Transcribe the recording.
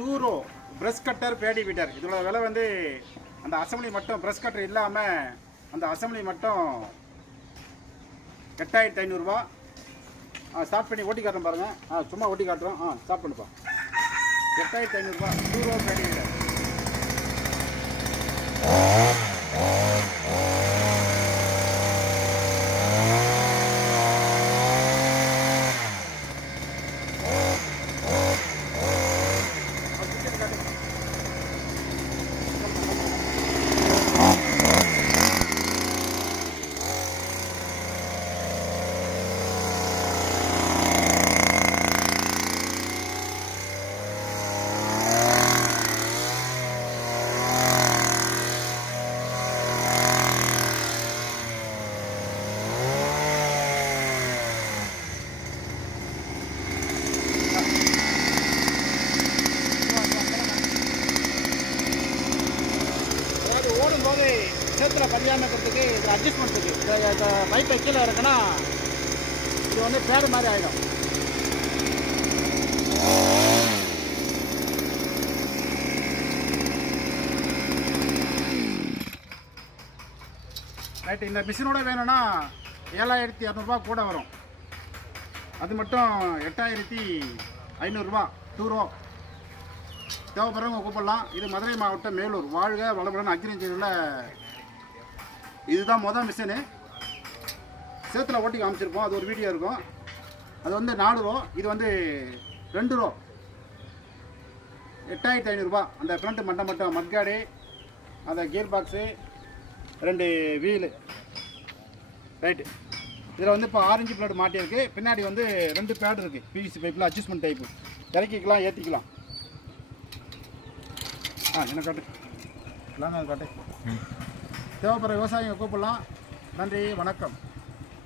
டூரோ brush cutter Bedi weeder. இதோட விலை வந்து அந்த அசம்பிளி மட்டும் ப்ரஷ் கட்டர் இல்லாமல் அந்த அசம்பிளி மட்டும் 8500 ரூபா. ஸ்டார்ட் பண்ணி ஓட்டி காட்டுறோம் பாருங்கள். சும்மா ஓட்டி காட்டுறோம். ஸ்டார்ட் பண்ணுப்பா. 8500 ரூபா டூரோ பேடி வீட்டர். ஓடும்போது சேத்துல பதியாமல் இருக்கிறதுக்கு இது அட்ஜஸ்ட்மெண்ட் இருக்குது. பைப்பை கீழே இருக்குன்னா இது வந்து பேடு மாதிரி ஆகிடும். ரைட்டு. இந்த மிஷினோட வேணும்னா 7200 ரூபா கூட வரும். அது மட்டும் 8500 ரூபா டூரோ. தேவைப்படுறவங்க கூப்பிடலாம். இது மதுரை மாவட்டம் மேலூர். வாழ்க வளமுடன் அக்ரிகல்ச்சரில் இதுதான் மொதல் மிஷினு. சேத்துல ஓட்டி காமிச்சிருப்போம். அது ஒரு வீடியோ இருக்கும். அது வந்து 4 ரூபா. இது வந்து 2 ரூபா. 8500 ரூபா. அந்த ஃப்ரண்ட் மட்டும் மட்காடு, அந்த கியர் பாக்ஸு, 2 வீலு. ரைட்டு. இதில் வந்து இப்போ ஆரஞ்சு பிளேட் மாட்டியிருக்கு. பின்னாடி வந்து 2 பேட் இருக்குது. பிவிசி பைப்பில் அட்ஜஸ்ட்மெண்ட் டைப்பு. இறக்கிக்கலாம், ஏற்றிக்கலாம். என்ன காட்டு இல்லாமல் காட்டு. தேவைப்படுற விவசாயிங்க கூப்பிடலாம். நன்றி, வணக்கம்.